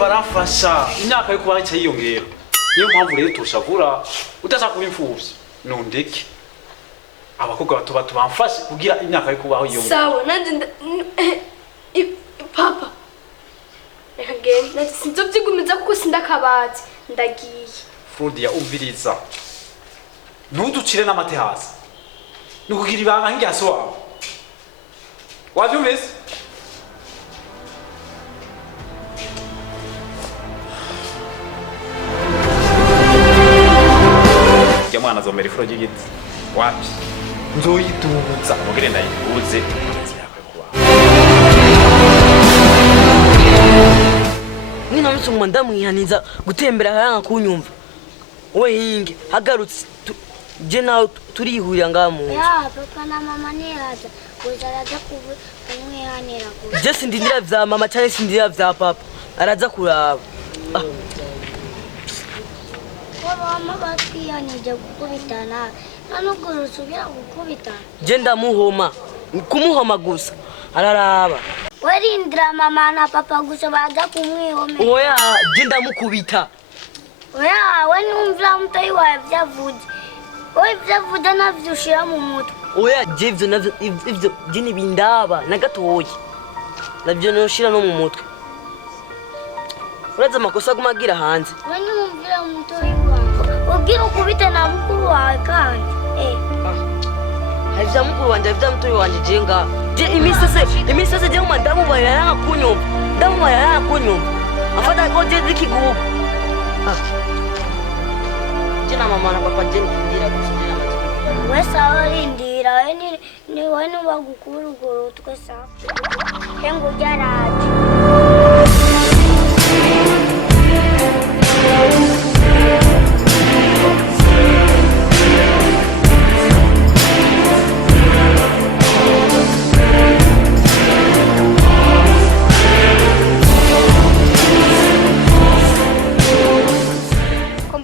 barafasha imyaka yo kuba cyiyongera niyo mpamvu rero tushavura udashaka kuba imfuvyi nondeke abakobwa batuba tubamfashe kugira imyaka yo kubaho yiyongera sawa nanje papa again nanje sinzovyigumiza kuko sindakabazi ndagiye Fraudia umviriza ntuducire n'amate hasi nukugira ibanga nk'ingaso wawe wavyumvise mwana zomera ifuro y'igiti wapi nzoyituza mugire ndayibuze Nina mtu mwandamu yaniza gutembera haranga kunyumva we hinge hagarutse je nawe turihurira ngamu ya papa na mama ni haza kuzaraza kumwihanira ko je sindindira vya mama cyane sindindira vya papa araza kuraba mama batwiyanije gukubitana nanubwo rusubira gukubitana je ndamuhoma kumuhoma gusa araraba warindira mama na papa gusa baza kumwihome oya je ndamukubita oya we numvira mutayi wawe vyavuze we vyavuze navyushira mu mutwe oya je ivyo jini bindaba na gatoyi navyo noshira no mu mutwe uraza makosa gumagira hanze we numvira mutayi wawe ugira ukubite na mukuru wawe kandi havya mukuru wanje havya mtoyi wanje jenga je imisese je mandamu bayaranga kunyumva ndamu bayaranga kunyumva afata ko je zikigugu jina mama na papa je ndira kusidira matwi we sawa rindira we ni we bagukura ugoro twesa hengo jaraje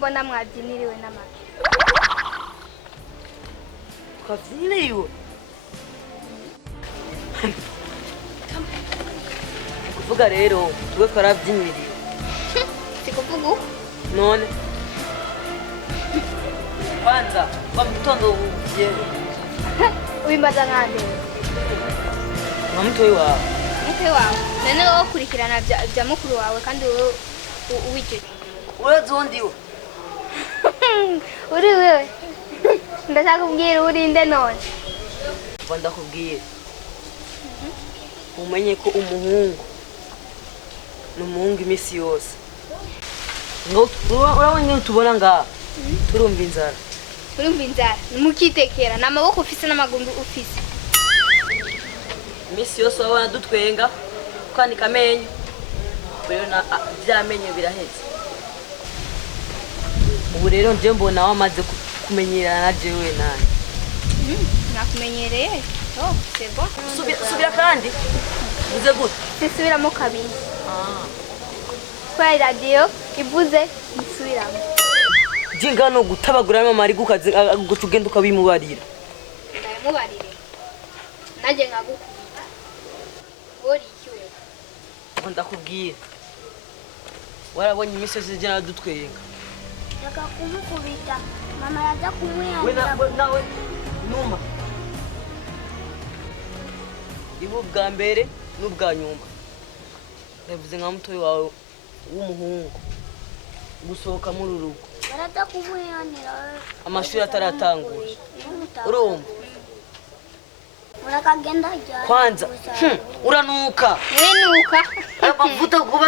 mbona mwabyiniriwe n'amaki twavyiniriwe kuvuga rero twe twaravyiniriwe sikuvuga uko none kwanza kwa mtondo yewe ubimbaza nkande na mtoyi wawe none wowe ukurikirana bya mukuru wawe kandi wowe uwijye wewe zondiwe uri wewe ndashaka kubwira urinde none ndakubwira umenye ko umuhungu n'umuhungu imisi yose ngo urabonye tubona nga turumva inzara mukitekera n'amaboko ufise n'amaguru ufise imisi yose wabona dutwenga kwanika amenyo rero na vyamenyo biraheze ubu rero nje mbona wamaze kumenyerana na jewe nani nakumenyereye c'est bon subira kandi uze gute sisubiramo kabiri kwa radio ivuze nsubiramo jinga no gutabagura mama ari gukaze gucugenda ukabimubarira ndamubarire naje nkagukunda bori cyo ndakubwira warabonye imisi yose je nadutwenga reka kumukubita mama yaza kumwihanira nawe numa ibu bwa mbere n'ubwa nyuma ndavuze nka mutoyi wawe w'umuhungu gusohoka muri urugo baraza kumwihanira amashuri ataratangura urumva urakagenda jya kwanza uranuka nuka amavuta kuba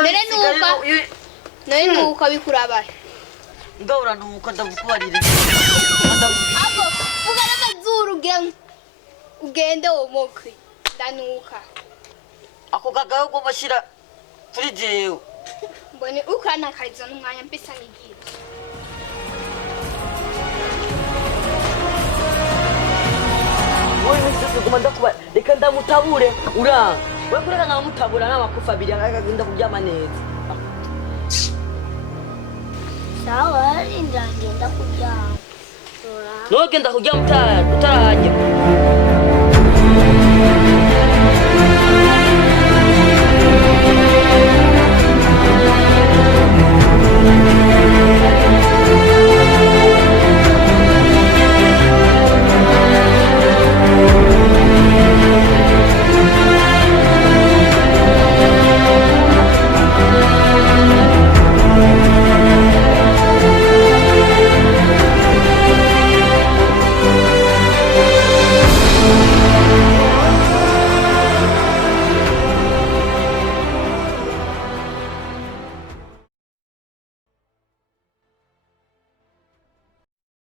nuka bikurabaye nga uranuka ndavukubarire abo ugara mazuru ugende womoke ndanuka ako kagaho ko bashira kuri jewe mbone ukanakariza n'umwanya mbisa nigira wowe wese tuguma ndakuba reka ndamutabure uranga we kureka nkamutabura n'amakufa abiri akagenda kuryama neza sawa ndagenda kuryama nogenda kuryama utarahajya